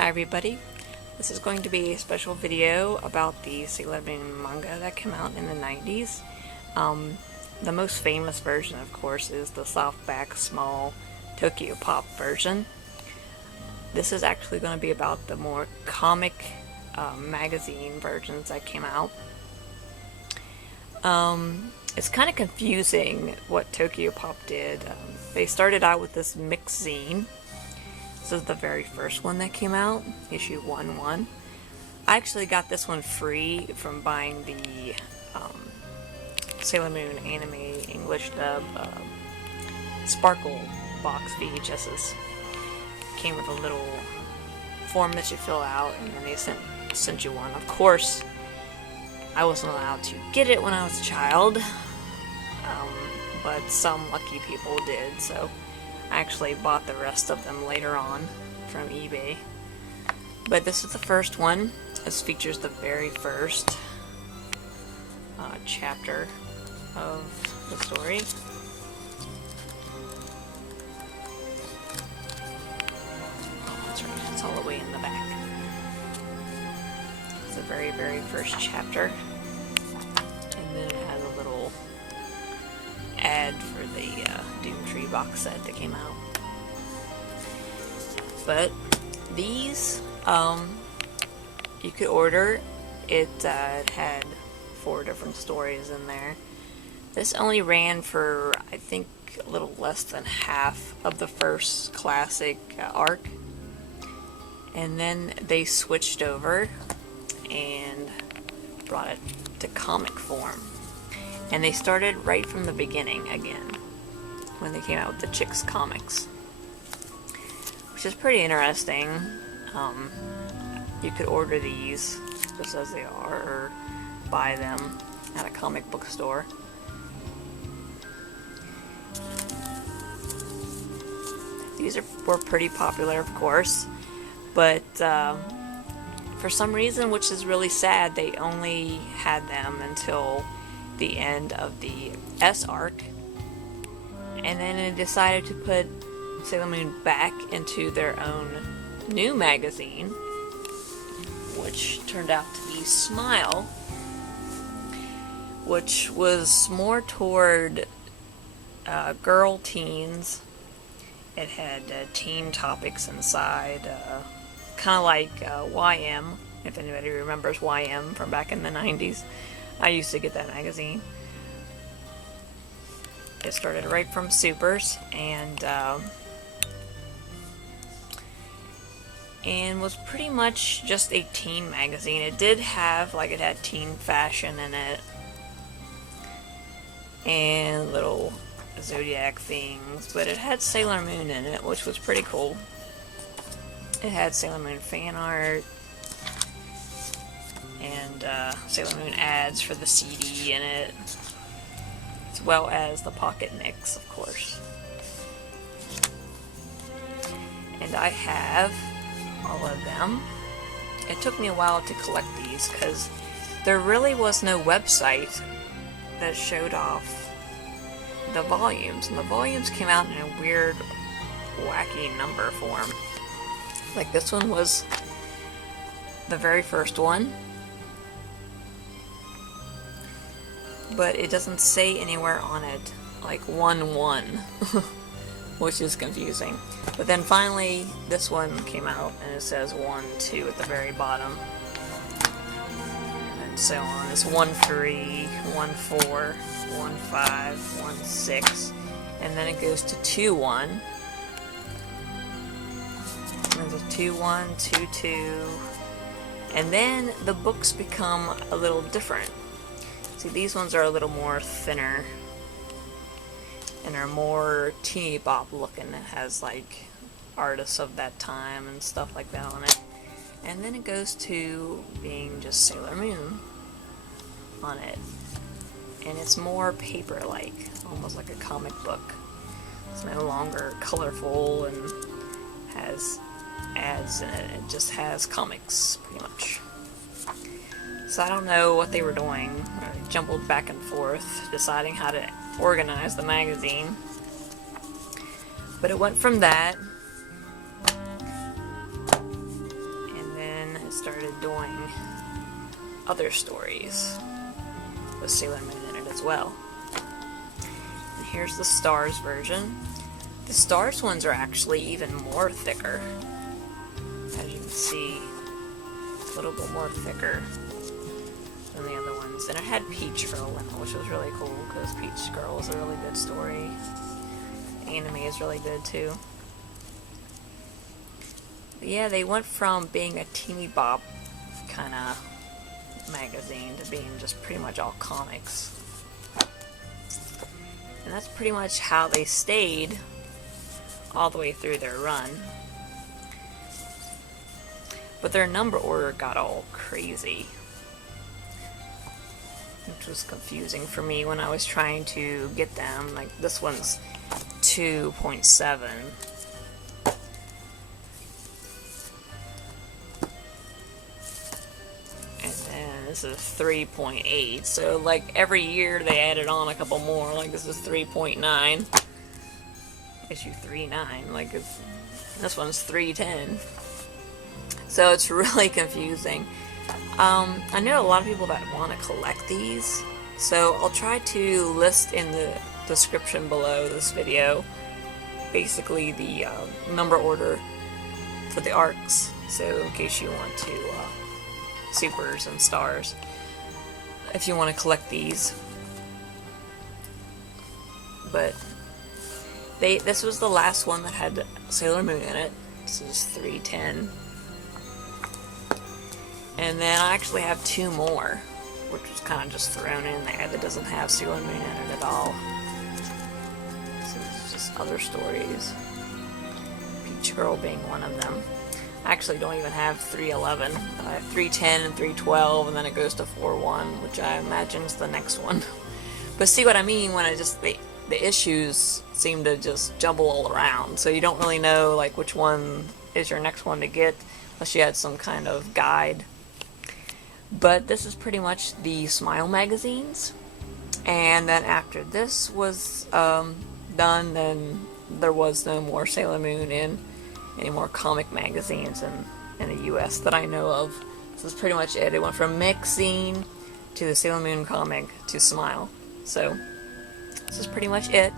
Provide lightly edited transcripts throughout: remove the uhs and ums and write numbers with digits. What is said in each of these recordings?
Hi everybody, this is going to be a special video about the Sailor Moon manga that came out in the 90s. The most famous version, of course, is the softback small TokyoPop version. This is actually going to be about the more comic magazine versions that came out. It's kind of confusing what TokyoPop did. They started out with this MixxZine. This is the very first one that came out, issue 1/1. I actually got this one free from buying the Sailor Moon anime English dub Sparkle box VHSs. Came with a little form that you fill out, and then they sent you one. Of course, I wasn't allowed to get it when I was a child, but some lucky people did, so I actually bought the rest of them later on from eBay. But this is the first one. This features the very first chapter of the story. Oh, that's right, it's all the way in the back. It's the very, very first chapter. And then it has a little ad for the Doomtree box set that came out. But these, you could order. It had 4 different stories in there. This only ran for, I think, a little less than half of the first classic arc. And then they switched over and brought it to comic form. And they started right from the beginning again, when they came out with the Chix comics. Which is pretty interesting. You could order these just as they are, or buy them at a comic book store. These were pretty popular, of course, but for some reason, which is really sad, they only had them until the end of the S arc, and then they decided to put Sailor Moon back into their own new magazine, which turned out to be Smile, which was more toward girl teens. It had teen topics inside, kind of like YM, if anybody remembers YM from back in the 90s. I used to get that magazine. It started right from Supers, and was pretty much just a teen magazine. It did have, like, it had teen fashion in it, and little Zodiac things, but it had Sailor Moon in it, which was pretty cool. It had Sailor Moon fan art, and Sailor Moon ads for the CD in it, as well as the pocket mix, of course. And I have all of them. It took me a while to collect these because there really was no website that showed off the volumes, and the volumes came out in a weird, wacky number form. Like, this one was the very first one, but it doesn't say anywhere on it, like, 1/1, which is confusing. But then finally, this one came out, and it says 1/2 at the very bottom, and so on. It's 1/3, 1/4, 1/5, 1/6, and then it goes to 2/1. There's a 2/1, 2/2, and then the books become a little different. See, these ones are a little more thinner, and are more teeny bop looking. It has, like, artists of that time and stuff like that on it. And then it goes to being just Sailor Moon on it. And it's more paper-like, almost like a comic book. It's no longer colorful and has ads in it. It just has comics, pretty much. So I don't know what they were doing. They jumbled back and forth, deciding how to organize the magazine. But it went from that started doing other stories with Sailor Moon in it as well. And here's the Stars version. The Stars ones are actually even more thicker. As you can see, a little bit more thicker than the other ones. And it had Peach Girl in it, which was really cool, because Peach Girl is a really good story. The anime is really good too. But yeah, they went from being a teeny bop kind of magazine to being just pretty much all comics. And that's pretty much how they stayed all the way through their run. But their number order got all crazy, which was confusing for me when I was trying to get them. Like, this one's 2.7. And then this is 3.8. So, like, every year they added on a couple more. Like, this is 3.9. Issue 3.9. Like, this one's 3.10. So it's really confusing. I know a lot of people that want to collect these, so I'll try to list in the description below this video basically the number order for the arcs, so in case you want to supers and stars, if you want to collect these. But this was the last one that had Sailor Moon in it. This is 310. And then I actually have two more, which was kind of just thrown in there, that doesn't have Sailor Moon in it at all. So this is just other stories. Peach Girl being one of them. I actually don't even have 311. I have 310 and 312, and then it goes to 41, which I imagine is the next one. But see what I mean when the issues seem to just jumble all around, so you don't really know like which one is your next one to get unless you had some kind of guide. But this is pretty much the Smile magazines, and then after this was done, then there was no more Sailor Moon in any more comic magazines in the US that I know of. This is pretty much it. It went from MixxZine to the Sailor Moon comic to Smile. So this is pretty much it.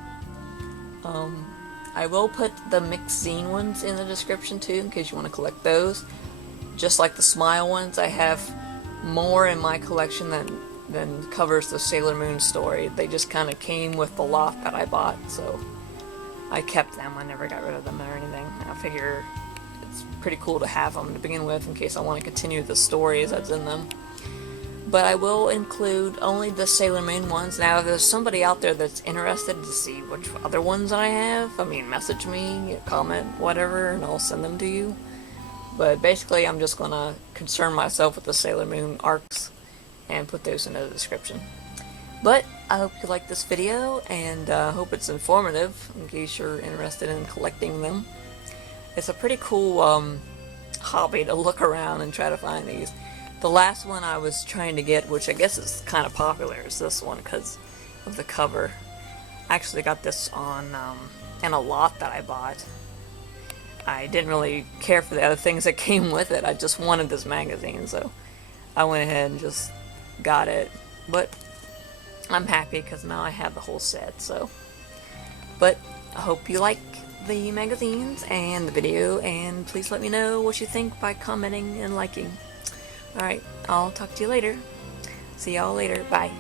I will put the MixxZine ones in the description too, in case you want to collect those. Just like the Smile ones, I have more in my collection than covers the Sailor Moon story. They just kind of came with the lot that I bought, so I kept them. I never got rid of them or anything. I figure it's pretty cool to have them to begin with in case I want to continue the stories that's in them. But I will include only the Sailor Moon ones. Now, if there's somebody out there that's interested to see which other ones I have, I mean, message me, comment, whatever, and I'll send them to you. But basically, I'm just going to concern myself with the Sailor Moon arcs and put those in the description. But I hope you like this video, and hope it's informative in case you're interested in collecting them. It's a pretty cool hobby to look around and try to find these. The last one I was trying to get, which I guess is kind of popular, is this one because of the cover. I actually got this on in a lot that I bought. I didn't really care for the other things that came with it. I just wanted this magazine, so I went ahead and just got it. But I'm happy because now I have the whole set. So, but I hope you like the magazines and the video, and please let me know what you think by commenting and liking. Alright, I'll talk to you later. See y'all later. Bye.